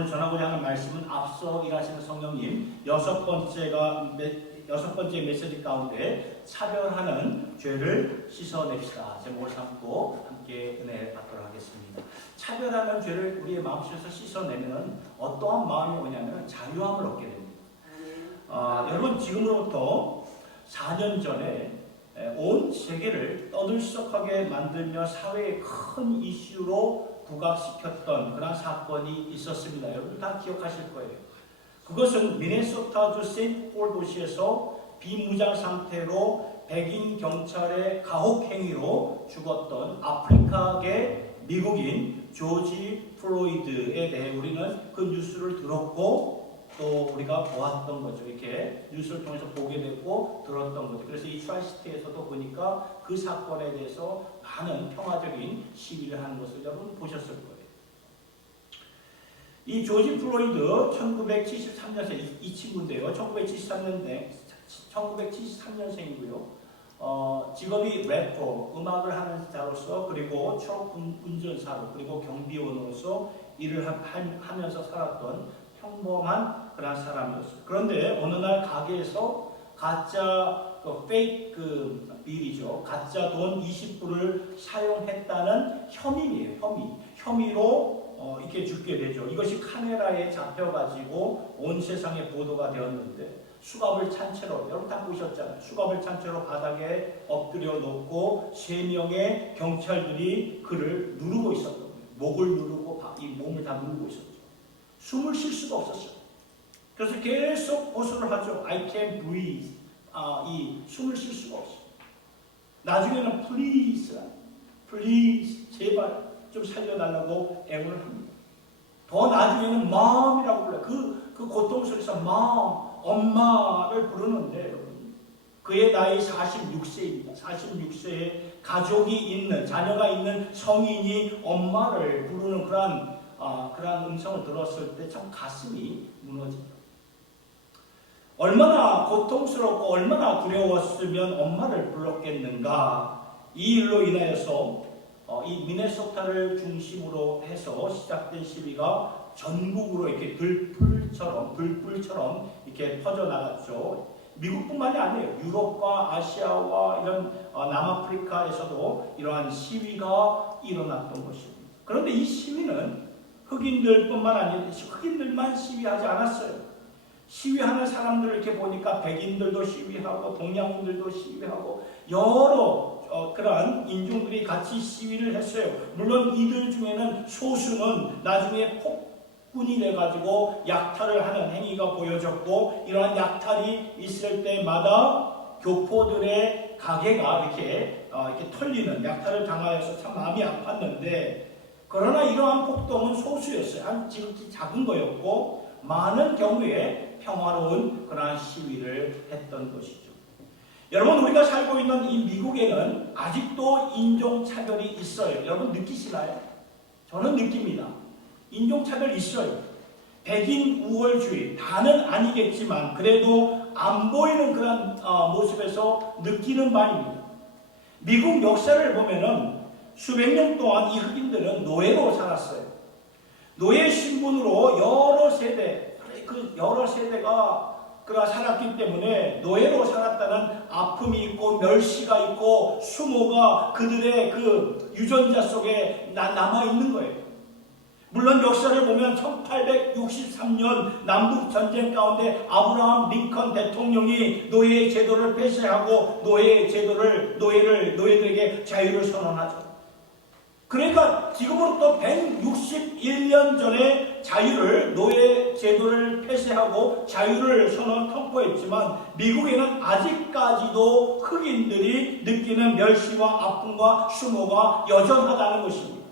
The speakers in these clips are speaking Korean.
오늘 전하고자 하는 말씀은 앞서 일하시는 성령님 여섯 번째 메시지 가운데 차별하는 죄를 씻어냅시다 제목을 삼고 함께 은혜 받도록 하겠습니다. 차별하는 죄를 우리의 마음속에서 씻어내면 어떠한 마음이 오냐면 자유함을 얻게 됩니다. 여러분 지금으로부터 4년 전에 온 세계를 떠들썩하게 만들며 사회의 큰 이슈로 부각시켰던 그런 사건이 있었습니다. 여러분 다 기억하실 거예요. 그것은 미네소타주 세인트폴 도시에서 비무장 상태로 백인 경찰의 가혹행위로 죽었던 아프리카계 미국인 조지 플로이드에 대해 우리는 그 뉴스를 들었고 또 우리가 보았던 거죠. 이렇게 뉴스를 통해서 보게 됐고 들었던 거죠. 그래서 이 트라이시티에서도 보니까 그 사건에 대해서 많은 평화적인 시위를 하는 것을 여러분 보셨을 거예요. 이 조지 플로이드 1973년생 이 친구인데요. 1973년생이고요. 직업이 래퍼, 음악을 하는 자로서 그리고 트럭 운전사로 그리고 경비원으로서 일을 하면서 살았던 평범한 그런 사람이었어요. 그런데 어느 날 가게에서 가짜 페이크 빌이죠. 가짜 돈 20불을 사용했다는 혐의예요. 혐의로 이렇게 죽게 되죠. 이것이 카메라에 잡혀가지고 온 세상에 보도가 되었는데 수갑을 찬 채로 여러분 다 보셨잖아요. 수갑을 찬 채로 바닥에 엎드려 놓고 3명의 경찰들이 그를 누르고 있었던 거예요. 목을 누르고 이 몸을 다 누르고 있었죠. 숨을 쉴 수가 없었어요. 그래서 계속 호소를 하죠. I can't breathe. 이 숨을 쉴 수가 없어요. 나중에는 please, 제발 좀 살려달라고 애원을 합니다. 더 나중에는 mom이라고 불러요. 그 고통 속에서 mom, 엄마를 부르는데 그의 나이 46세입니다. 46세에 가족이 있는, 자녀가 있는 성인이 엄마를 부르는 그러한 음성을 들었을 때 참 가슴이 무너집니다. 얼마나 고통스럽고 얼마나 두려웠으면 엄마를 불렀겠는가. 이 일로 인하여서 이 미네소타를 중심으로 해서 시작된 시위가 전국으로 이렇게 들불처럼 이렇게 퍼져나갔죠. 미국뿐만이 아니에요. 유럽과 아시아와 이런 남아프리카에서도 이러한 시위가 일어났던 것입니다. 그런데 이 시위는 흑인들뿐만 아니라 흑인들만 시위하지 않았어요. 시위하는 사람들을 이렇게 보니까 백인들도 시위하고 동양인들도 시위하고 여러 그러한 인종들이 같이 시위를 했어요. 물론 이들 중에는 소수는 나중에 폭군이 돼가지고 약탈을 하는 행위가 보여졌고 이러한 약탈이 있을 때마다 교포들의 가게가 이렇게 털리는 약탈을 당하여서 참 마음이 아팠는데 그러나 이러한 폭동은 소수였어요. 지극히 작은 거였고 많은 경우에 평화로운 그러한 시위를 했던 것이죠. 여러분 우리가 살고 있는 이 미국에는 아직도 인종차별이 있어요. 여러분 느끼시나요? 저는 느낍니다. 인종차별 있어요. 백인 우월주의 다는 아니겠지만 그래도 안 보이는 그런 모습에서 느끼는 바입니다. 미국 역사를 보면은 수백 년 동안 이 흑인들은 노예로 살았어요. 노예 신분으로 여러 세대가 살았기 때문에 노예로 살았다는 아픔이 있고 멸시가 있고 수모가 그들의 그 유전자 속에 남아있는 거예요. 물론 역사를 보면 1863년 남북전쟁 가운데 아브라함 링컨 대통령이 노예 제도를 폐쇄하고 노예들에게 자유를 선언하죠. 그러니까 지금으로부터 161년 전에 노예 제도를 폐쇄하고 자유를 선포했지만 미국에는 아직까지도 흑인들이 느끼는 멸시와 아픔과 수모가 여전하다는 것입니다.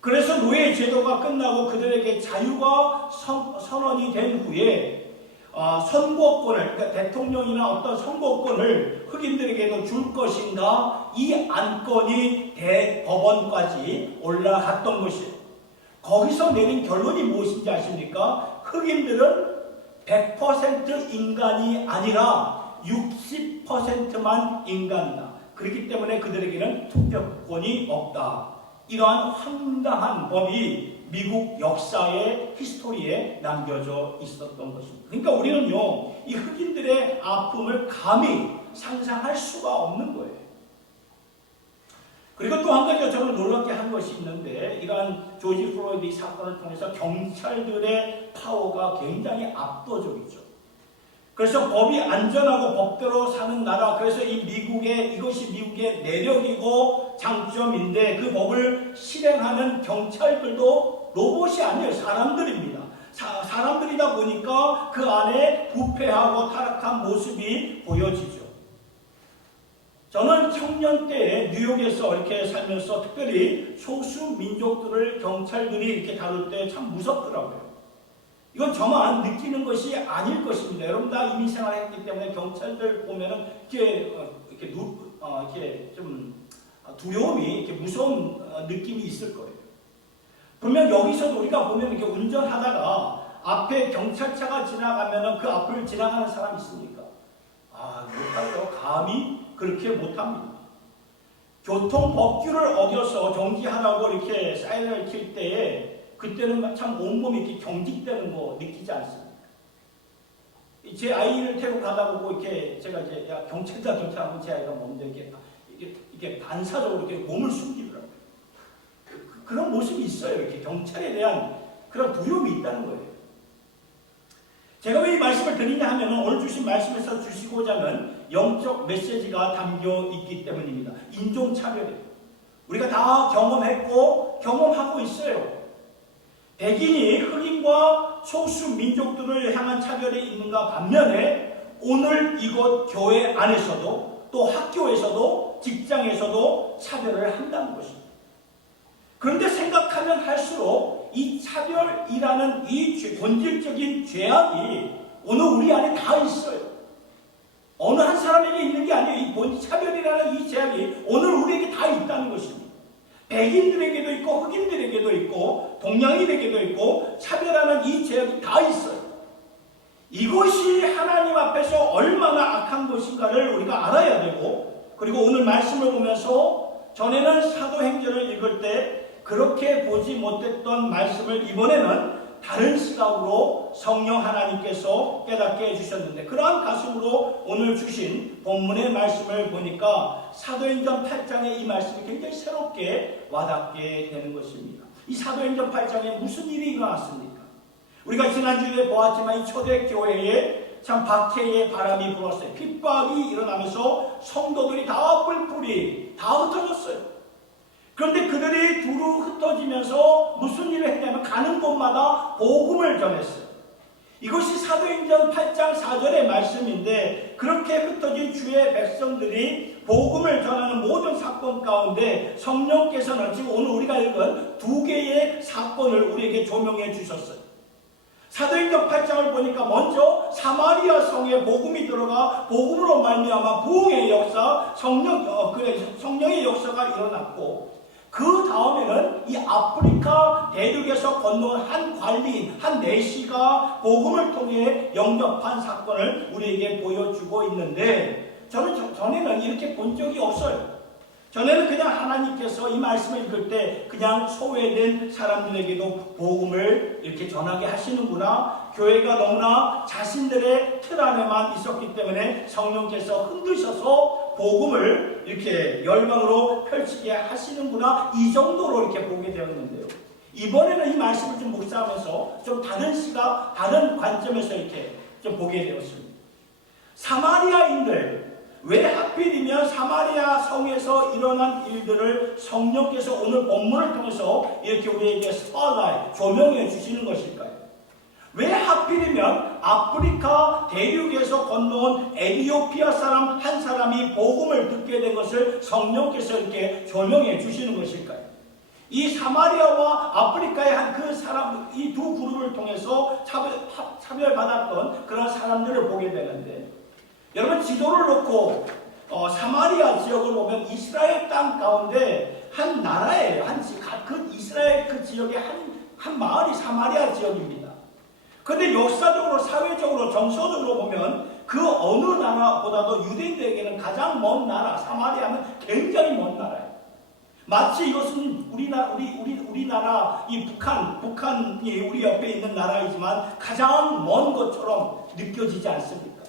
그래서 노예 제도가 끝나고 그들에게 자유가 선언이 된 후에 선거권을, 그러니까 대통령이나 어떤 선거권을 흑인들에게도 줄 것인가 이 안건이 대법원까지 올라갔던 것이에요. 거기서 내린 결론이 무엇인지 아십니까? 흑인들은 100% 인간이 아니라 60%만 인간이다. 그렇기 때문에 그들에게는 투표권이 없다. 이러한 황당한 법이 미국 역사의 히스토리에 남겨져 있었던 것입니다. 그러니까 우리는요, 이 흑인들의 아픔을 감히 상상할 수가 없는 거예요. 그리고 또 한 가지가 저는 놀랍게 한 것이 있는데, 이러한 조지 플로이드 이 사건을 통해서 경찰들의 파워가 굉장히 압도적이죠. 그래서 법이 안전하고 법대로 사는 나라, 그래서 이것이 미국의 내력이고 장점인데, 그 법을 실행하는 경찰들도 로봇이 아니에요. 사람들입니다. 사람들이다 보니까 그 안에 부패하고 타락한 모습이 보여지죠. 저는 청년 때에 뉴욕에서 이렇게 살면서 특별히 소수 민족들을 경찰들이 이렇게 다룰 때 참 무섭더라고요. 이건 저만 느끼는 것이 아닐 것입니다. 여러분 다 이민 생활했기 때문에 경찰들 보면은 이렇게 좀 두려움이, 이렇게 무서운 느낌이 있을 거예요. 분명 여기서도 우리가 보면 이렇게 운전하다가 앞에 경찰차가 지나가면은 그 앞을 지나가는 사람이 있습니까? 못하죠. 감히 그렇게 못합니다. 교통법규를 어겨서 정지하라고 이렇게 사인을 킬 때에 그때는 참 온몸이 이렇게 경직되는 거 느끼지 않습니까? 제 아이를 태우고 가다 보고 이렇게 제가 이제 경찰하고 제 아이가 뭔데 이게 반사적으로 이렇게 몸을 숨기더라고요. 그런 모습이 있어요. 이렇게 경찰에 대한 그런 두려움이 있다는 거예요. 제가 왜 이 말씀을 드리냐 하면 오늘 주신 말씀에서 주시고자 하는 영적 메시지가 담겨 있기 때문입니다. 인종차별이에요. 우리가 다 경험했고 경험하고 있어요. 백인이 흑인과 소수 민족들을 향한 차별이 있는가 반면에 오늘 이곳 교회 안에서도 또 학교에서도 직장에서도 차별을 한다는 것입니다. 그런데 생각하면 할수록 이 차별이라는 이 본질적인 죄악이 오늘 우리 안에 다 있어요. 어느 한 사람에게 있는 게 아니에요. 이 차별이라는 이 죄악이 오늘 우리에게 다 있다는 것입니다. 백인들에게도 있고 흑인들에게도 있고 동양인에게도 있고 차별하는 이 죄악이 다 있어요. 이것이 하나님 앞에서 얼마나 악한 것인가를 우리가 알아야 되고, 그리고 오늘 말씀을 보면서 전에는 사도행전을 읽을 때 그렇게 보지 못했던 말씀을 이번에는 다른 시각으로 성령 하나님께서 깨닫게 해주셨는데, 그러한 가슴으로 오늘 주신 본문의 말씀을 보니까 사도행전 8장의 이 말씀이 굉장히 새롭게 와닿게 되는 것입니다. 이 사도행전 8장에 무슨 일이 일어났습니까? 우리가 지난주에 보았지만 이 초대교회에 참 박해의 바람이 불었어요. 핍박이 일어나면서 성도들이 다 뿔뿔이 다 흩어졌어요. 그런데 그들이 두루 흩어지면서 무슨 일을 했냐면 가는 곳마다 복음을 전했어요. 이것이 사도행전 8장 4절의 말씀인데, 그렇게 흩어진 주의 백성들이 복음을 전하는 모든 사건 가운데 성령께서는 지금 오늘 우리가 읽은 두 개의 사건을 우리에게 조명해 주셨어요. 사도행전 8장을 보니까 먼저 사마리아 성에 복음이 들어가 복음으로 말미암아 부흥의 역사, 성령의 역사가 일어났고, 그 다음에는 이 아프리카 대륙에서 건너온 한 관리인, 한 내시가 복음을 통해 영접한 사건을 우리에게 보여주고 있는데, 저는 전에는 이렇게 본 적이 없어요. 전에는 그냥 하나님께서 이 말씀을 읽을 때 그냥 소외된 사람들에게도 복음을 이렇게 전하게 하시는구나, 교회가 너무나 자신들의 틀 안에만 있었기 때문에 성령께서 흔드셔서 복음을 이렇게 열방으로 펼치게 하시는구나, 이 정도로 이렇게 보게 되었는데요. 이번에는 이 말씀을 좀 묵상하면서 좀 다른 시각, 다른 관점에서 이렇게 좀 보게 되었습니다. 사마리아인들, 왜 하필이면 사마리아 성에서 일어난 일들을 성령께서 오늘 본문을 통해서 이렇게 우리에게 스팟라이트, 조명해 주시는 것일까요? 왜 하필이면 아프리카 대륙에서 건너온 에티오피아 사람 한 사람이 복음을 듣게 된 것을 성령께서 이렇게 조명해 주시는 것일까요? 이 사마리아와 아프리카의 한 그 사람, 이 두 그룹을 통해서 차별받았던 그런 사람들을 보게 되는데, 여러분 지도를 놓고 사마리아 지역을 보면 이스라엘 땅 가운데 한 나라예요. 그 이스라엘 그 지역의 한 마을이 사마리아 지역입니다. 그런데 역사적으로, 사회적으로, 정서적으로 보면 그 어느 나라보다도 유대인들에게는 가장 먼 나라, 사마리아는 굉장히 먼 나라예요. 마치 이것은 우리나라 이 북한이 우리 옆에 있는 나라이지만 가장 먼 것처럼 느껴지지 않습니까?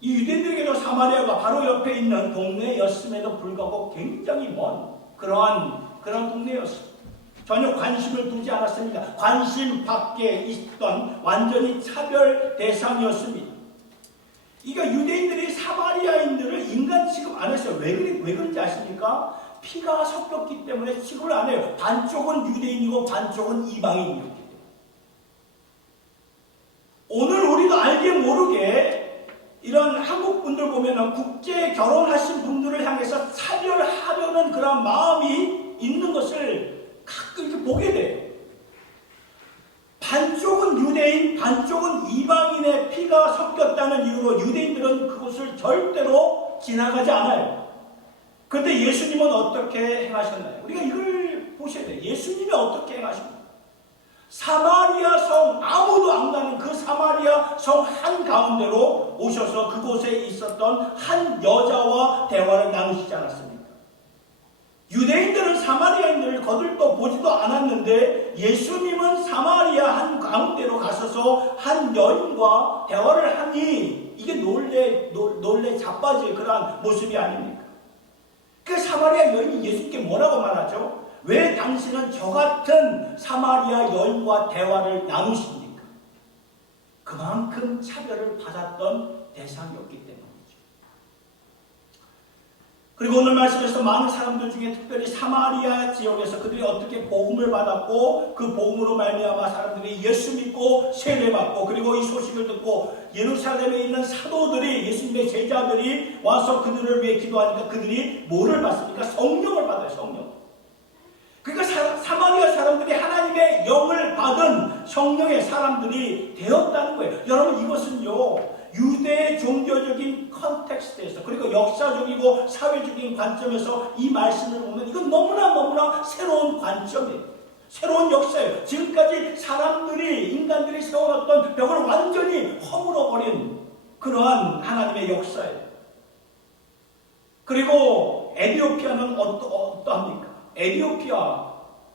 이 유대인들에게도 사마리아가 바로 옆에 있는 동네였음에도 불구하고 굉장히 먼 그런 동네였습니다. 전혀 관심을 두지 않았습니다. 관심 밖에 있던 완전히 차별 대상이었습니다. 그러니까 유대인들이 사마리아인들을 인간 취급 안 했어요. 왜 그런지 아십니까? 피가 섞였기 때문에 취급을 안 해요. 반쪽은 유대인이고 반쪽은 이방인이었기 때문에. 오늘 우리도 알게 모르게 이런 한국 분들 보면은 국제 결혼하신 분들을 향해서 차별하려는 그런 마음이 있는 것을 가끔 이렇게 보게 돼요. 반쪽은 유대인, 반쪽은 이방인의 피가 섞였다는 이유로 유대인들은 그것을 절대로 지나가지 않아요. 그런데 예수님은 어떻게 행하셨나요? 우리가 이걸 보셔야 돼요. 예수님이 어떻게 행하셨나요? 사마리아 성, 아무도 안 가는 그 사마리아 성 한가운데로 오셔서 그곳에 있었던 한 여자와 대화를 나누시지 않았습니까? 유대인들은 사마리아인들을 거들떠 보지도 않았는데 예수님은 사마리아 한 가운데로 가셔서 한 여인과 대화를 하니 이게 놀래 자빠질 그러한 모습이 아닙니까? 그 사마리아 여인이 예수님께 뭐라고 말하죠? 왜 당신은 저 같은 사마리아 여인과 대화를 나누십니까? 그만큼 차별을 받았던 대상이었기 때문이죠. 그리고 오늘 말씀에서 많은 사람들 중에 특별히 사마리아 지역에서 그들이 어떻게 복음을 받았고 그 복음으로 말미암아 사람들이 예수 믿고 세례받고 그리고 이 소식을 듣고 예루살렘에 있는 사도들이 예수님의 제자들이 와서 그들을 위해 기도하니까 그들이 뭐를 받습니까? 성령을 받아요. 성령. 그러니까 사마리아 사람들이 하나님의 영을 받은 성령의 사람들이 되었다는 거예요. 여러분 이것은요. 유대 종교적인 컨텍스트에서 그리고 역사적이고 사회적인 관점에서 이 말씀을 보면 이건 너무나 새로운 관점이에요. 새로운 역사예요. 지금까지 인간들이 세워놨던 벽을 완전히 허물어버린 그러한 하나님의 역사예요. 그리고 에티오피아는 어떠합니까? 에티오피아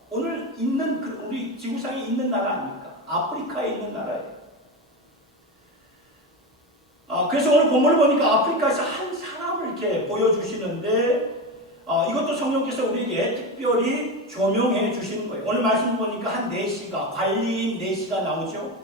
오늘 있는 우리 지구상에 있는 나라 아닙니까? 아프리카에 있는 나라예요. 그래서 오늘 본문을 보니까 아프리카에서 한 사람을 이렇게 보여주시는데 이것도 성령께서 우리에게 특별히 조명해 주시는 거예요. 오늘 말씀을 보니까 한 내시가 관리인 내시가 나오죠.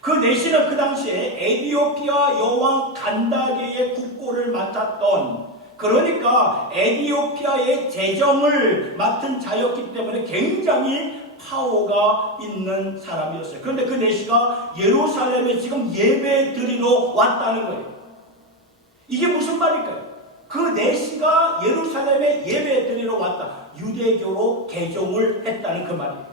그 내시는 그 당시에 에티오피아 여왕 간다게의 국고를 맡았던 그러니까 에티오피아의 재정을 맡은 자였기 때문에 굉장히 파워가 있는 사람이었어요. 그런데 그 내시가 예루살렘에 지금 예배 드리러 왔다는 거예요. 이게 무슨 말일까요? 그 내시가 예루살렘에 예배 드리러 왔다. 유대교로 개종을 했다는 그 말이에요.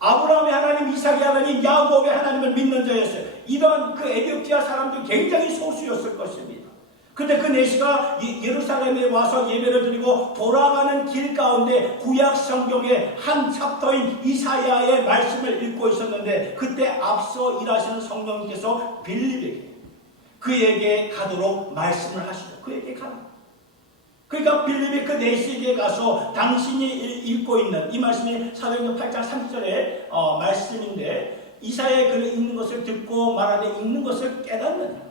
아브라함의 하나님, 이삭의 하나님, 야곱의 하나님을 믿는 자였어요. 이런 그 에티오피아 사람들 굉장히 소수였을 것입니다. 근데 그 내시가 예루살렘에 와서 예배를 드리고 돌아가는 길 가운데 구약 성경의 한 챕터인 이사야의 말씀을 읽고 있었는데 그때 앞서 일하시는 성령님께서 빌립에게 그에게 가도록 말씀을 하시죠. 그에게 가라. 그러니까 빌립이 그 내시에게 가서 당신이 읽고 있는 이 말씀이 사도행전 8장 30절의 말씀인데 이사야의 글을 읽는 것을 듣고 말하되 읽는 것을 깨닫느냐.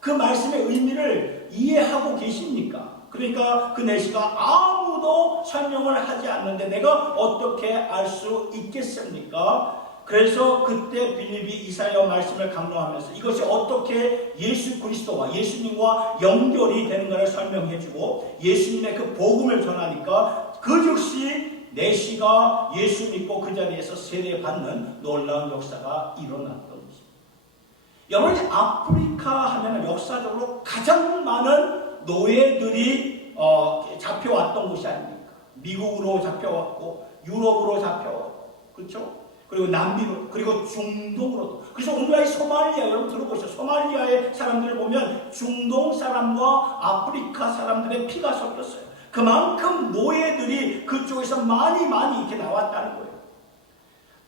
그 말씀의 의미를 이해하고 계십니까? 그러니까 그 내시가 아무도 설명을 하지 않는데 내가 어떻게 알 수 있겠습니까? 그래서 그때 빌립이 이사야 말씀을 강론하면서 이것이 어떻게 예수 그리스도와 예수님과 연결이 되는가를 설명해주고 예수님의 그 복음을 전하니까 그 즉시 내시가 예수 믿고 그 자리에서 세례받는 놀라운 역사가 일어났던 것입니다. 여러분 아프리카 하면 역사적으로 가장 많은 노예들이 잡혀왔던 곳이 아닙니까? 미국으로 잡혀왔고 유럽으로 잡혀왔고 그렇죠? 그리고 남미로 그리고 중동으로도. 그래서 오늘날 소말리아 여러분 들어보시죠. 소말리아의 사람들을 보면 중동 사람과 아프리카 사람들의 피가 섞였어요. 그만큼 노예들이 그쪽에서 많이 이렇게 나왔다는 거예요.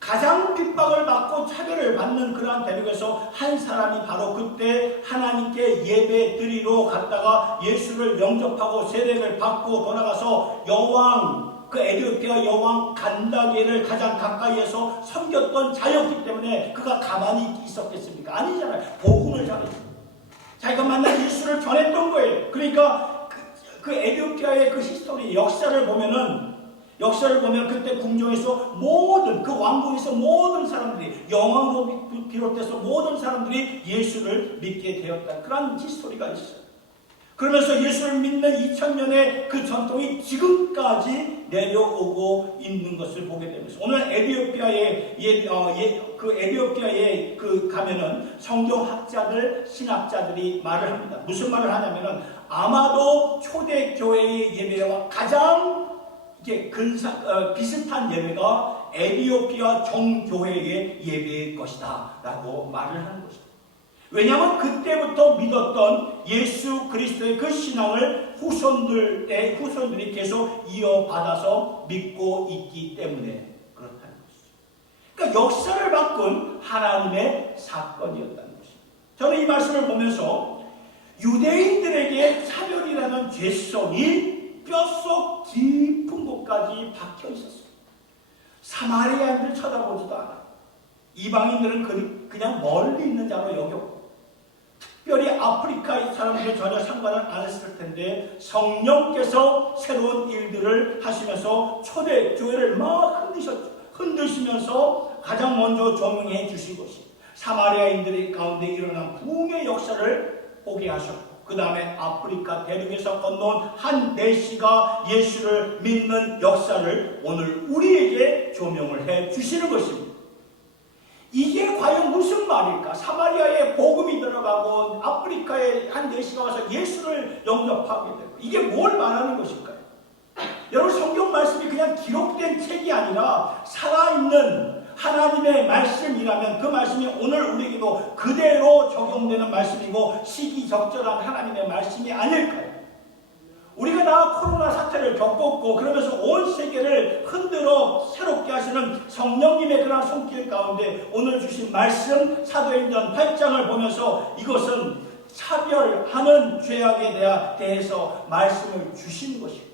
가장 핍박을 받고 차별을 받는 그러한 대륙에서 한 사람이 바로 그때 하나님께 예배 드리러 갔다가 예수를 영접하고 세례를 받고 돌아가서 여왕, 그 에티오피아 여왕 간다게를 가장 가까이에서 섬겼던 자였기 때문에 그가 가만히 있었겠습니까? 아니잖아요. 복음을 전했습니다. 자기가 만난 예수를 전했던 거예요. 그러니까 그 에티오피아의 그 히스토리 역사를 보면 그때 궁정에서 모든 그 왕궁에서 모든 사람들이 여왕으로 비롯해서 모든 사람들이 예수를 믿게 되었다. 그런 히스토리가 있어요. 그러면서 예수를 믿는 2000년의 그 전통이 지금까지 내려오고 있는 것을 보게 됩니다. 오늘 에티오피아에 가면은 성경학자들, 신학자들이 말을 합니다. 무슨 말을 하냐면은 아마도 초대교회의 예배와 가장 비슷한 예배가 에티오피아 정교회의 예배일 것이다 라고 말을 하는 것입니다. 왜냐하면 그때부터 믿었던 예수 그리스도의 그 신앙을 후손들이 계속 이어받아서 믿고 있기 때문에 그렇다는 것이죠. 그러니까 역사를 바꾼 하나님의 사건이었다는 것입니다. 저는 이 말씀을 보면서 유대인들에게 차별이라는 죄성이 뼛속 깊은 곳까지 박혀 있었어요. 사마리아인들 쳐다보지도 않아요. 이방인들은 그냥 멀리 있는 자로 여겼고, 특별히 아프리카의 사람들은 전혀 상관을 안 했을 텐데 성령께서 새로운 일들을 하시면서 초대교회를 막 흔드시면서 가장 먼저 조명해 주신 것이 사마리아인들의 가운데 일어난 부흥의 역사를 보게 하셨고, 그 다음에 아프리카 대륙에서 건너온 한 내시가 예수를 믿는 역사를 오늘 우리에게 조명을 해 주시는 것입니다. 이게 과연 무슨 말일까? 사마리아에 복음이 들어가고 아프리카에 한 내시가 와서 예수를 영접하게 되고, 이게 뭘 말하는 것일까요? 여러분, 성경 말씀이 그냥 기록된 책이 아니라 살아있는 하나님의 말씀이라면 그 말씀이 오늘 우리에게도 그대로 적용되는 말씀이고 시기적절한 하나님의 말씀이 아닐까요? 우리가 다 코로나 사태를 겪었고 그러면서 온 세계를 흔들어 새롭게 하시는 성령님의 그런 손길 가운데 오늘 주신 말씀 사도행전 8장을 보면서 이것은 차별하는 죄악에 대해서 말씀을 주신 것입니다.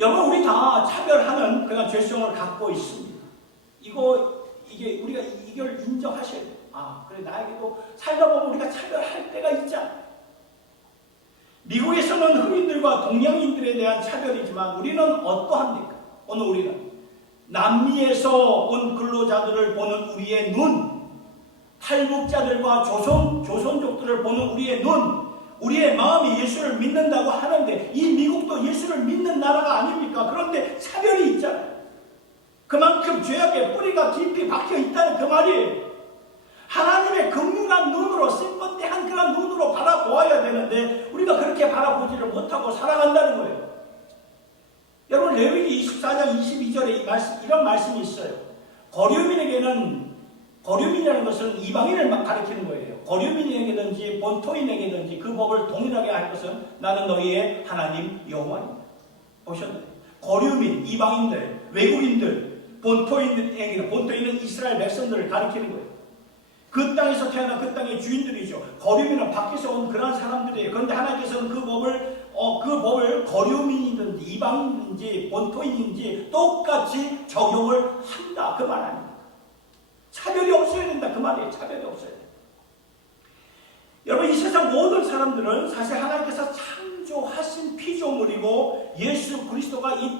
여러분, 우리 다 차별하는 그런 죄성을 갖고 있습니다. 이게 우리가 이걸 인정하셔야 돼요. 그래, 나에게도 살다 보면 우리가 차별할 때가 있잖아요. 미국에서는 흑인들과 동양인들에 대한 차별이지만 우리는 어떠합니까? 오늘 우리는 남미에서 온 근로자들을 보는 우리의 눈, 탈북자들과 조선족들을 보는 우리의 눈, 우리의 마음이 예수를 믿는다고 하는데 이 미국도 예수를 믿는 나라가 아닙니까? 그런데 차별이 있잖아요. 그만큼 죄악의 뿌리가 깊이 박혀 있다는 그 말이에요. 하나님의 긍휼한 눈으로, 심펀티한 그런 눈으로 바라보아야 되는데 우리가 그렇게 바라보지를 못하고 살아간다는 거예요. 여러분, 레위기 24장 22절에 이런 말씀이 있어요. 거류민이라는 것은 이방인을 가리키는 거예요. 거류민에게든지 본토인에게든지 그 법을 동일하게 할 것은 나는 너희의 하나님 여호와입니다. 보셨나요? 거류민, 이방인들, 외국인들, 본토인은 이스라엘 백성들을 가리키는 거예요. 그 땅에서 태어난 그 땅의 주인들이죠. 거류민은 밖에서 온 그런 사람들이에요. 그런데 하나님께서는 그 법을 거류민이든지 이방인인지 본토인인지 똑같이 적용을 한다. 그 말 아닙니까? 차별이 없어야 된다. 그 말이에요. 차별이 없어야 된다. 여러분, 이 세상 모든 사람들은 사실 하나님께서 창조하신 피조물이고 예수 그리스도가 이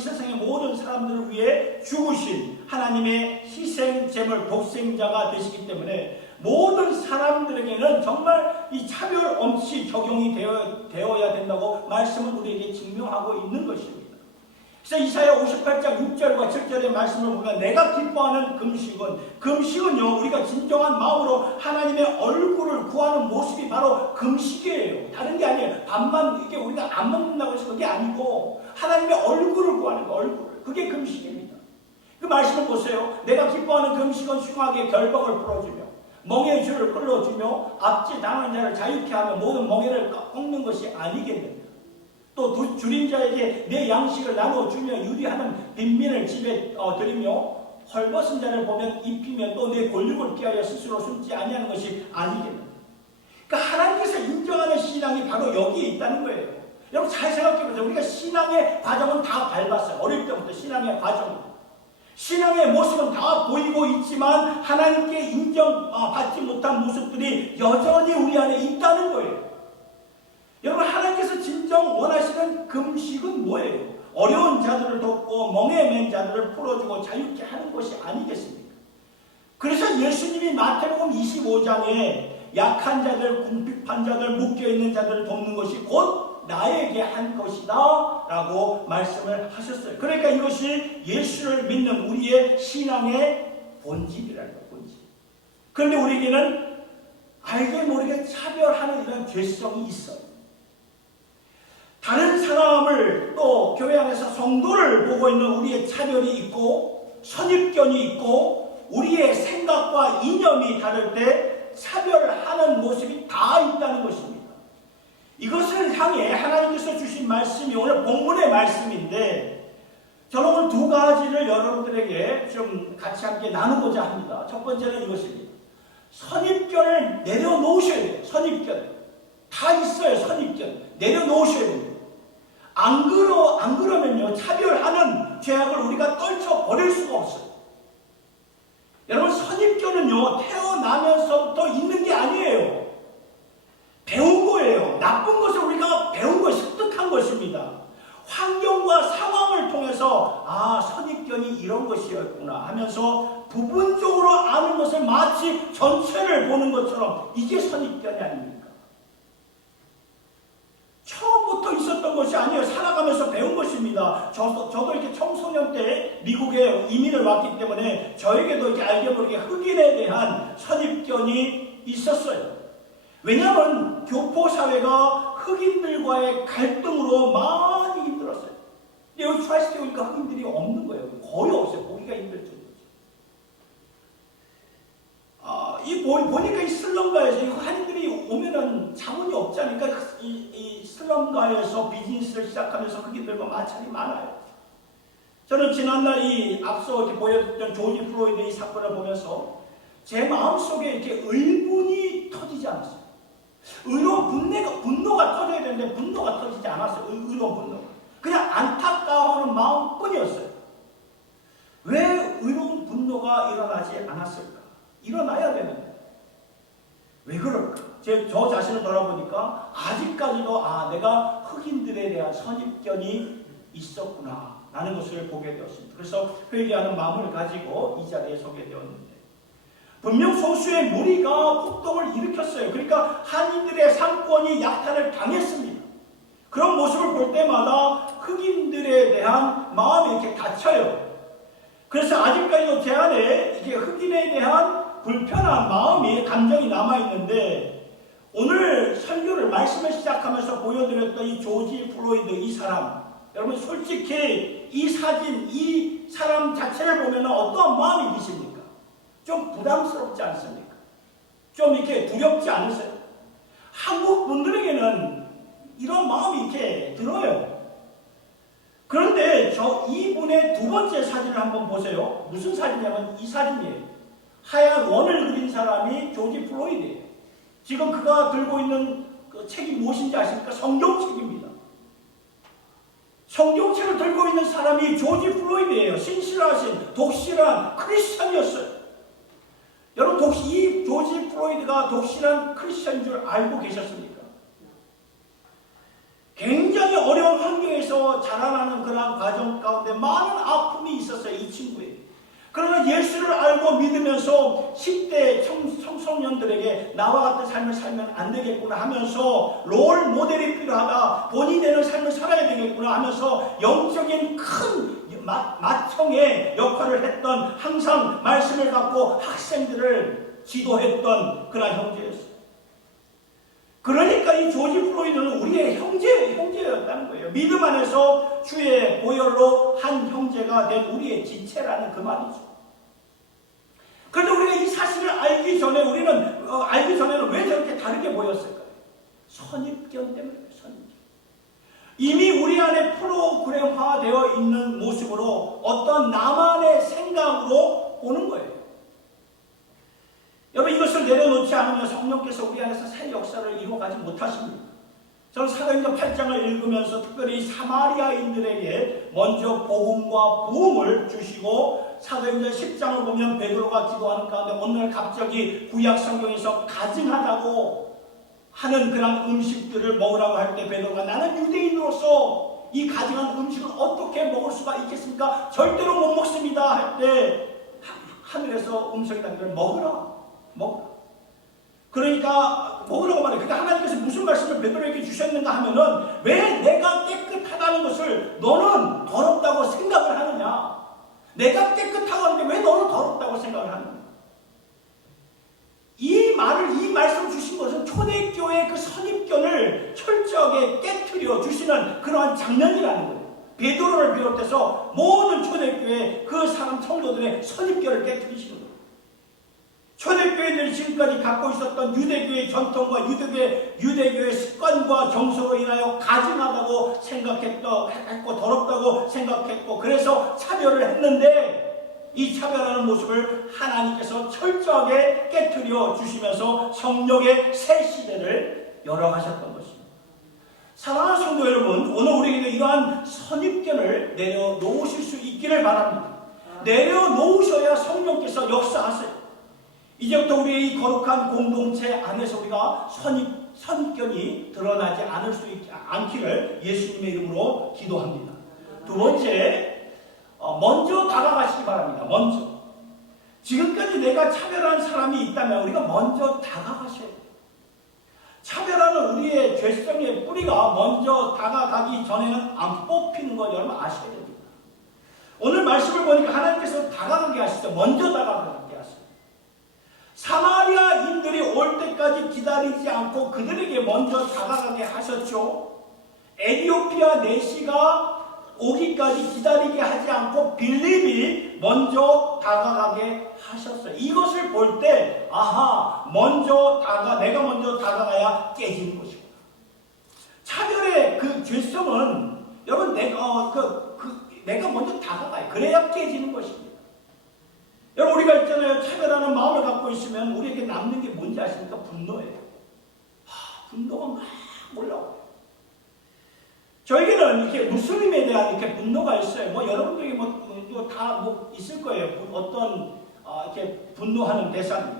세상의 모든 사람들을 위해 죽으신 하나님의 희생제물 독생자가 되시기 때문에 모든 사람들에게는 정말 이 차별 없이 적용이 되어야 된다고 말씀은 우리에게 증명하고 있는 것입니다. 그래서 이사야 58장 6절과 7절의 말씀을 보면 내가 기뻐하는 금식은요, 우리가 진정한 마음으로 하나님의 얼굴을 구하는 모습이 바로 금식이에요. 다른 게 아니에요. 밥만 이게 우리가 안 먹는다고 해서 그게 아니고 하나님의 얼굴을 구하는 거, 얼굴. 그게 금식입니다. 그 말씀을 보세요. 내가 기뻐하는 금식은 흉악의 결박을 풀어주며 멍에의 줄을 끌어주며 압제 당하는 자를 자유케 하며 모든 멍에를 꺾는 것이 아니겠느냐. 또 줄인 자에게 내 양식을 나눠주며 유리하는 빈민을 집에 들이며 헐벗은 자를 보면 입히며 또 내 권력을 피하여 스스로 숨지 아니하는 것이 아니겠느냐. 그러니까 하나님께서 인정하는 신앙이 바로 여기에 있다는 거예요. 여러분 잘 생각해보세요. 우리가 신앙의 과정은 다 밟았어요. 어릴 때부터 신앙의 과정입니다. 신앙의 모습은 다 보이고 있지만 하나님께 인정받지 못한 모습들이 여전히 우리 안에 있다는 거예요. 여러분 하나님께서 진정 원하시는 금식은 뭐예요? 어려운 자들을 돕고 멍에 맨 자들을 풀어주고 자유케 하는 것이 아니겠습니까? 그래서 예수님이 마태복음 25장에 약한 자들, 궁핍한 자들, 묶여있는 자들을 돕는 것이 곧 나에게 한 것이다 라고 말씀을 하셨어요. 그러니까 이것이 예수를 믿는 우리의 신앙의 본질이라는 거예요. 본질. 그런데 우리에게는 알게 모르게 차별하는 이런 죄성이 있어요. 다른 사람을 또 교회 안에서 성도를 보고 있는 우리의 차별이 있고 선입견이 있고 우리의 생각과 이념이 다를 때 차별하는 모습이 다 있다는 것입니다. 이것을 향해 하나님께서 주신 말씀이 오늘 본문의 말씀인데 저는 오늘 두 가지를 여러분들에게 좀 같이 함께 나누고자 합니다. 첫 번째는 이것입니다. 선입견을 내려놓으셔야 돼요. 선입견. 다 있어요. 선입견. 내려놓으셔야 됩니다. 안 그러면요, 차별하는 죄악을 우리가 떨쳐버릴 수가 없어요. 여러분, 선입견은요, 태어나면서부터 있는 게 아니에요. 배운 거예요. 나쁜 것을 우리가 배운 것, 습득한 것입니다. 환경과 상황을 통해서, 선입견이 이런 것이었구나 하면서 부분적으로 아는 것을 마치 전체를 보는 것처럼 이게 선입견이 아닙니까? 처음부터 있었던 것이 아니에요. 살아가면서 배운 것입니다. 저도 이렇게 청소년 때 미국에 이민을 왔기 때문에 저에게도 이렇게 알게 모르게 흑인에 대한 선입견이 있었어요. 왜냐하면 교포사회가 흑인들과의 갈등으로 많이 힘들었어요. 근데 여기 트라이스트에 오니까 흑인들이 없는 거예요. 거의 없어요. 보기가 힘들 정도죠. 보니까 이 슬럼가에서 한인들이 오면은 자문이 없지 않으니까 이 슬럼가에서 비즈니스를 시작하면서 흑인들과 마찰이 많아요. 저는 지난날 앞서 이렇게 보여드렸던 조지 플로이드 이 사건을 보면서 제 마음속에 이렇게 의문이 터지지 않았어요. 분노가 터져야 되는데 분노가 터지지 않았어요. 의로운 분노가. 그냥 안타까워하는 마음뿐이었어요. 왜 의로운 분노가 일어나지 않았을까? 일어나야 되는데 왜 그럴까? 저 자신을 돌아보니까 아직까지도 내가 흑인들에 대한 선입견이 있었구나 라는 것을 보게 되었습니다. 그래서 회개하는 마음을 가지고 이 자리에 서게 되었는데 분명 소수의 무리가 폭동을 일으켰어요. 그러니까 한인들의 상권이 약탈을 당했습니다. 그런 모습을 볼 때마다 흑인들에 대한 마음이 이렇게 닫혀요. 그래서 아직까지도 제 안에 이게 흑인에 대한 불편한 마음이, 감정이 남아있는데 오늘 설교를 말씀을 시작하면서 보여드렸던 이 조지 플로이드 이 사람, 여러분 솔직히 이 사진, 이 사람 자체를 보면 어떠한 마음이 드십니까? 좀 부담스럽지 않습니까? 좀 이렇게 두렵지 않으세요? 한국 분들에게는 이런 마음이 이렇게 들어요. 그런데 이분의 두 번째 사진을 한번 보세요. 무슨 사진이냐면 이 사진이에요. 하얀 원을 그린 사람이 조지 플로이드예요. 지금 그가 들고 있는 그 책이 무엇인지 아십니까? 성경책입니다. 성경책을 들고 있는 사람이 조지 플로이드예요. 신실하신 독실한 크리스천이었어요. 여러분 이 조지 플로이드가 독실한 크리스천인 줄 알고 계셨습니까? 굉장히 어려운 환경에서 자라나는 그러한 과정 가운데 많은 아픔이 있었어요. 이 친구에게. 그러나 예수를 알고 믿으면서 10대 청소년들에게 나와 같은 삶을 살면 안 되겠구나 하면서 롤 모델이 필요하다. 본이 되는 삶을 살아야 되겠구나 하면서 영적인 큰 맏형의 역할을 했던, 항상 말씀을 갖고 학생들을 지도했던 그런 형제였어요. 그러니까 이 조지 플로이드는 우리의 형제였다는 거예요. 믿음 안에서 주의 보혈로 한 형제가 된 우리의 지체라는 그 말이죠. 그런데 우리가 이 사실을 알기 전에는 왜 저렇게 다르게 보였을까요? 선입견 때문에. 선입견. 이미 우리 안에 프로그램화되어 있는 모습으로 어떤 나만의 생각으로 오는 거예요. 여러분, 이것을 내려놓지 않으면 성령께서 우리 안에서 새 역사를 이루어가지 못하십니다. 저는 사도행전 8장을 읽으면서 특별히 사마리아인들에게 먼저 복음과 부흥을 주시고, 사도행전 10장을 보면 베드로가 기도하는 가운데 어느 날 갑자기 구약 성경에서 가증하다고 하는 그런 음식들을 먹으라고 할 때 베드로가 나는 유대인으로서 이 가증한 음식을 어떻게 먹을 수가 있겠습니까? 절대로 못 먹습니다 할 때 하늘에서 음성이 나기를 먹으라. 그러니까 먹으라고 말해요. 그러니까 하나님께서 무슨 말씀을 베드로에게 주셨는가 하면은, 왜 내가 깨끗하다는 것을 너는 더럽다고 생각을 하느냐? 내가 깨끗하고 하는데 왜 너는 더럽다고 생각을 하느냐? 이 말씀을 주신 것은 초대교회의 그 선입견을 철저하게 깨트려 주시는 그러한 장면이라는 거예요. 베드로를 비롯해서 모든 초대교회 그 사람 성도들의 선입견을 깨트리시는 거예요. 초대교회들이 지금까지 갖고 있었던 유대교의 전통과 유대교의 습관과 정서로 인하여 가증하다고 생각했고 더럽다고 생각했고, 그래서 차별을 했는데, 이 차별하는 모습을 하나님께서 철저하게 깨트려 주시면서 성령의 새 시대를 열어가셨던 것입니다. 사랑하는 성도 여러분, 오늘 우리에게 이러한 선입견을 내려놓으실 수 있기를 바랍니다. 내려놓으셔야 성령께서 역사하세요. 이제부터 우리의 이 거룩한 공동체 안에서 우리가 선입견이 드러나지 않기를 예수님의 이름으로 기도합니다. 두 번째, 먼저 다가가시기 바랍니다. 먼저. 지금까지 내가 차별한 사람이 있다면 우리가 먼저 다가가셔야 돼요. 차별하는 우리의 죄성의 뿌리가 먼저 다가가기 전에는 안 뽑히는 거 여러분 아셔야 됩니다. 오늘 말씀을 보니까 하나님께서 다가가게 하시죠. 먼저 다가가게 하시죠. 사마리아인들이 올 때까지 기다리지 않고 그들에게 먼저 다가가게 하셨죠. 에티오피아 내시가 오기까지 기다리게 하지 않고 빌립이 먼저 다가가게 하셨어요. 이것을 볼 때 아하, 내가 먼저 다가가야 깨지는 것이구나. 차별의 그 죄성은 여러분 내가 먼저 다가가야, 그래야 깨지는 것입니다. 여러분, 우리가 있잖아요. 차별하는 마음을 갖고 있으면 우리에게 남는 게 뭔지 아십니까? 분노예요. 분노가 막 올라와요. 저에게는 이렇게 무슬림에 대한 이렇게 분노가 있어요. 여러분들이 다 있을 거예요. 어떤 이렇게 분노하는 대상이.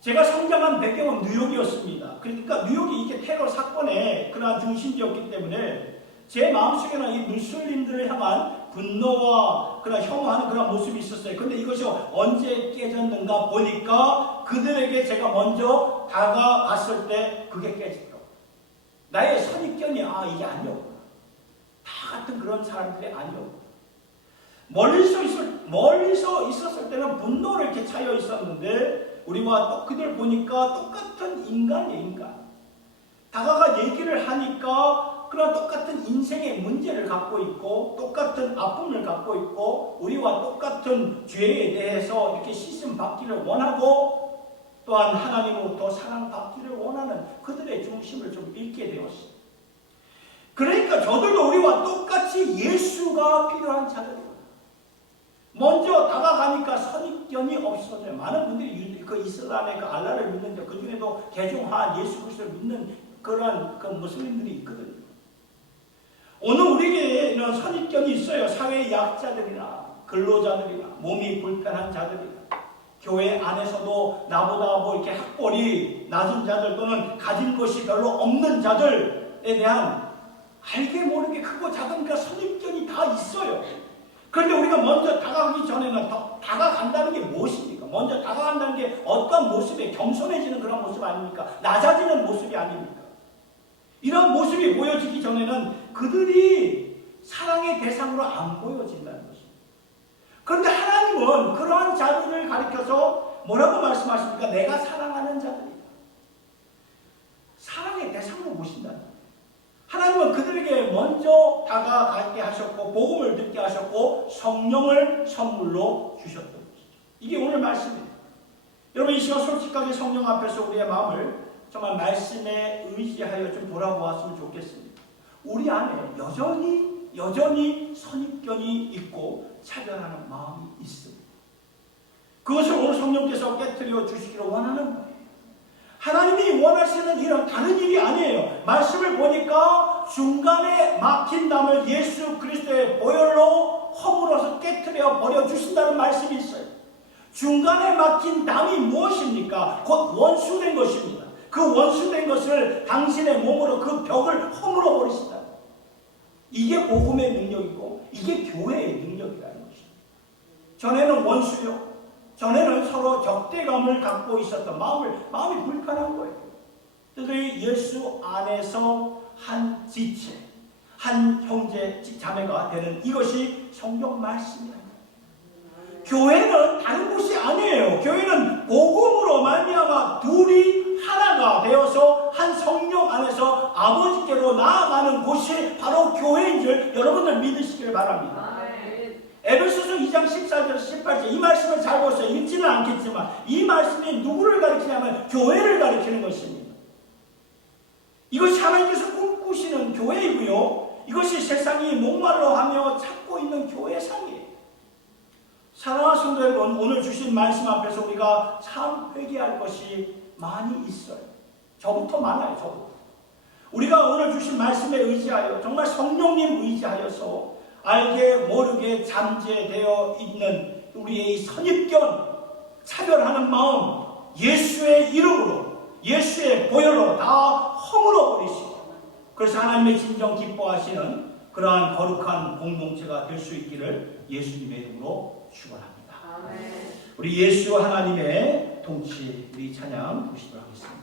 제가 성장한 배경은 뉴욕이었습니다. 그러니까 뉴욕이 이게 테러 사건의 그러한 중심지였기 때문에 제 마음속에는 이 무슬림들을 향한 분노와 그런 혐오하는 그런 모습이 있었어요. 그런데 이것이 언제 깨졌는가 보니까 그들에게 제가 먼저 다가갔을 때 그게 깨지더라고요. 나의 선입견이 이게 아니었구나. 다 같은 그런 사람들이 아니었구나. 멀리서 있었을 때는 분노를 이렇게 차여 있었는데 우리와 그들 보니까 똑같은 인간이에요, 인간. 다가가 얘기를 하니까 그런 똑같은 인생의 문제를 갖고 있고 똑같은 아픔을 갖고 있고 우리와 똑같은 죄에 대해서 이렇게 씻음 받기를 원하고 또한 하나님으로부터 사랑받기를 원하는 그들의 중심을 좀 잃게 되었습니다. 그러니까 저들도 우리와 똑같이 예수가 필요한 자들입니다. 먼저 다가가니까 선입견이 없어져요. 많은 분들이 그 이슬람의 그 알라를 믿는데 그 중에도 개종한 예수 그리스도를 믿는 그런 그 무슬림들이 있거든요. 오늘 우리에게는 선입견이 있어요. 사회의 약자들이나 근로자들이나 몸이 불편한 자들이나 교회 안에서도 나보다 이렇게 학벌이 낮은 자들 또는 가진 것이 별로 없는 자들에 대한 알게 모르게 크고 작은 그 선입견이 다 있어요. 그런데 우리가 먼저 다가가기 전에는 다가간다는 게 무엇입니까? 먼저 다가간다는 게 어떤 모습에 겸손해지는 그런 모습 아닙니까? 낮아지는 모습이 아닙니까? 이런 모습이 보여지기 전에는 그들이 사랑의 대상으로 안 보여진다는 것입니다. 그런데 하나님은 그러한 자들을 가리켜서 뭐라고 말씀하십니까? 내가 사랑하는 자들이다. 사랑의 대상으로 모신다는 거예요. 하나님은 그들에게 먼저 다가가게 하셨고 복음을 듣게 하셨고 성령을 선물로 주셨던 것이죠. 이게 오늘 말씀입니다. 여러분, 이 시간 솔직하게 성령 앞에서 우리의 마음을 정말 말씀에 의지하여 좀 돌아보았으면 좋겠습니다. 우리 안에 여전히 선입견이 있고 차별하는 마음이 있습니다. 그것을 오늘 성령께서 깨뜨려 주시기를 원하는 거예요. 하나님이 원하시는 일은 다른 일이 아니에요. 말씀을 보니까 중간에 막힌 담을 예수 그리스도의 보혈로 허물어서 깨뜨려 버려 주신다는 말씀이 있어요. 중간에 막힌 담이 무엇입니까? 곧 원수된 것입니다. 그 원수된 것을 당신의 몸으로 그 벽을 허물어 버리신다. 이게 복음의 능력이고 이게 교회의 능력이라는 것입니다. 전에는 원수요. 전에는 서로 적대감을 갖고 있었던 마음이 불편한 거예요. 그들이 예수 안에서 한 지체, 한 형제 자매가 되는 이것이 성경 말씀이에요. 교회는 다른 곳이 아니에요. 교회는 복음으로 말미암아 둘이 하나가 되어서 한 성령 안에서 아버지께로 나아가는 곳이 바로 교회인 줄 여러분들 믿으시길 바랍니다. 에베소서 2장 14절 18절 이 말씀을 잘 보세요. 읽지는 않겠지만 이 말씀이 누구를 가리키냐면 교회를 가리키는 것입니다. 이것이 하나님께서 꿈꾸시는 교회이고요. 이것이 세상이 목말로 하며 찾고 있는 교회상이에요. 사랑하는 성도 여러분, 오늘 주신 말씀 앞에서 우리가 참 회개할 것이 많이 있어요. 저부터 많아요. 저부터. 우리가 오늘 주신 말씀에 의지하여 정말 성령님 의지하여서 알게 모르게 잠재되어 있는 우리의 이 선입견, 차별하는 마음 예수의 이름으로 예수의 보혈로 다 허물어 버리시고 그래서 하나님의 진정 기뻐하시는 그러한 거룩한 공동체가 될 수 있기를 예수님의 이름으로 축원합니다. 우리 예수 하나님의 통치 우리 찬양 부르시도록 하겠습니다.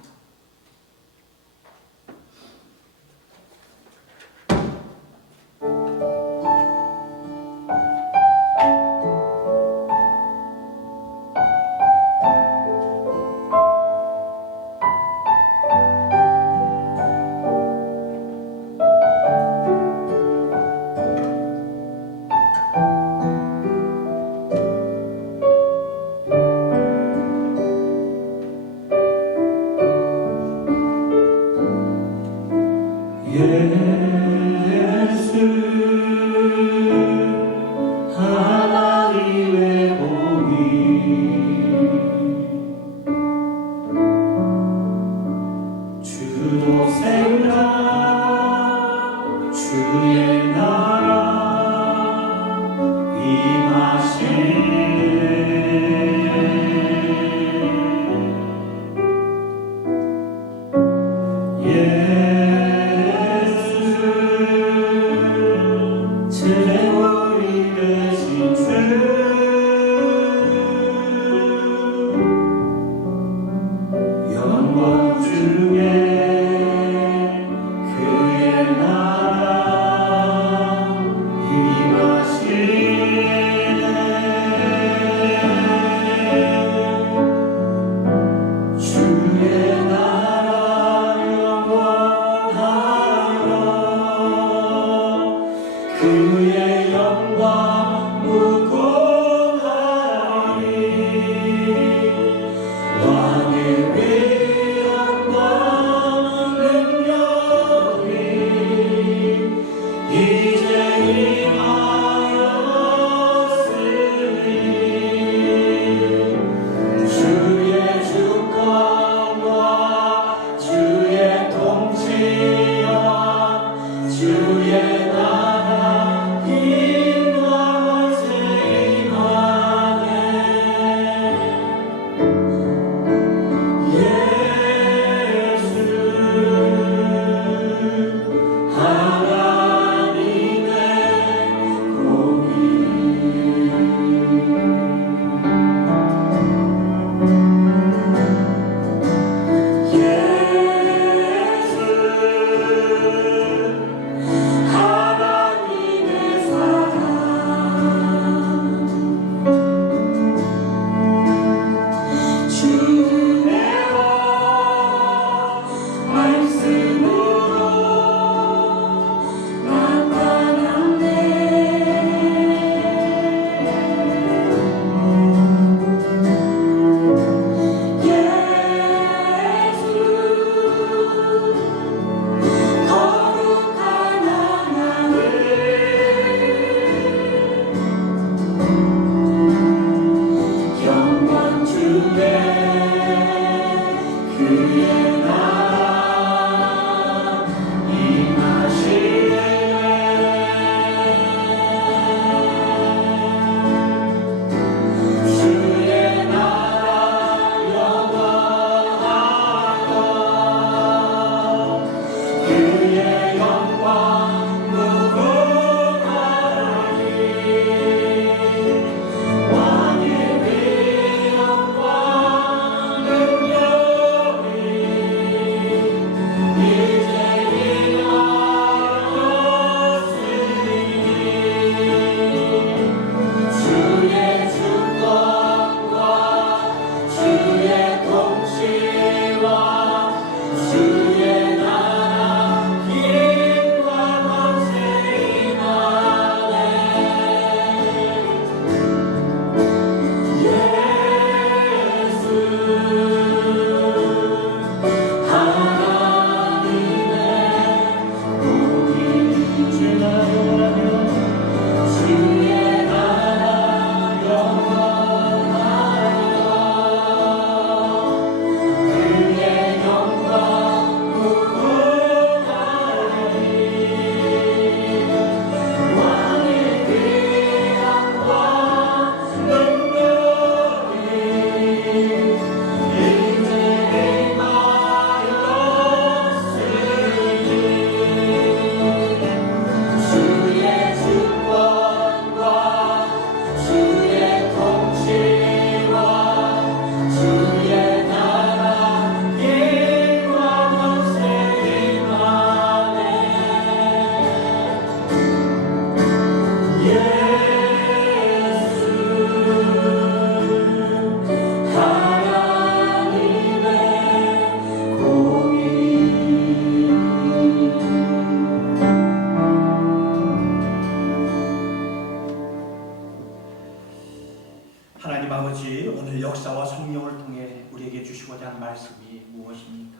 하나님 아버지, 오늘 역사와 성령을 통해 우리에게 주시고자 하는 말씀이 무엇입니까?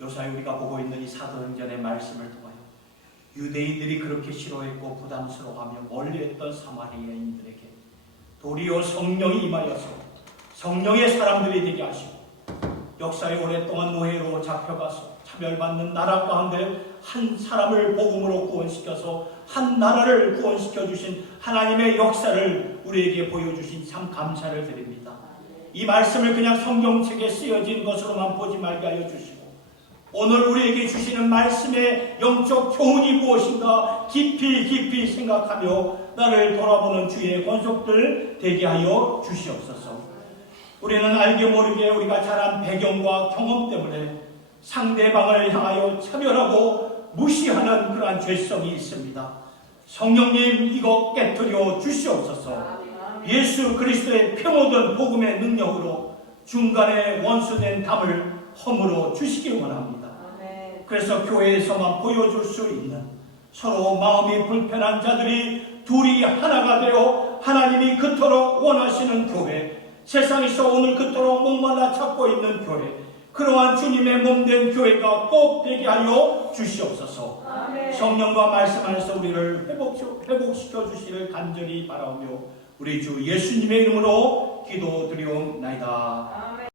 요사이 우리가 보고 있는 이 사도행전의 말씀을 통하여 유대인들이 그렇게 싫어했고 부담스러워하며 멀리했던 사마리아인들에게 도리어 성령이 임하여서 성령의 사람들이 되게 하시고, 역사에 오랫동안 노예로 잡혀가서 차별받는 나라 가운데 한 사람을 복음으로 구원시켜서 한 나라를 구원시켜 주신 하나님의 역사를 우리에게 보여주신 참 감사를 드립니다. 이 말씀을 그냥 성경책에 쓰여진 것으로만 보지 말게 하여 주시고, 오늘 우리에게 주시는 말씀의 영적 교훈이 무엇인가 깊이 생각하며 나를 돌아보는 주의 권속들 되게 하여 주시옵소서. 우리는 알게 모르게 우리가 자란 배경과 경험 때문에 상대방을 향하여 차별하고 무시하는 그러한 죄성이 있습니다. 성령님, 이거 깨뜨려 주시옵소서. 예수 그리스도의 피 묻은 복음의 능력으로 중간에 원수된 담을 허물어 주시기 원합니다. 그래서 교회에서만 보여줄 수 있는 서로 마음이 불편한 자들이 둘이 하나가 되어 하나님이 그토록 원하시는 교회, 세상에서 오늘 그토록 목말라 찾고 있는 교회, 그러한 주님의 몸된 교회가 꼭 되게 하여 주시옵소서. 아멘. 성령과 말씀 안에서 우리를 회복시켜 주시기를 간절히 바라오며 우리 주 예수님의 이름으로 기도드리옵나이다.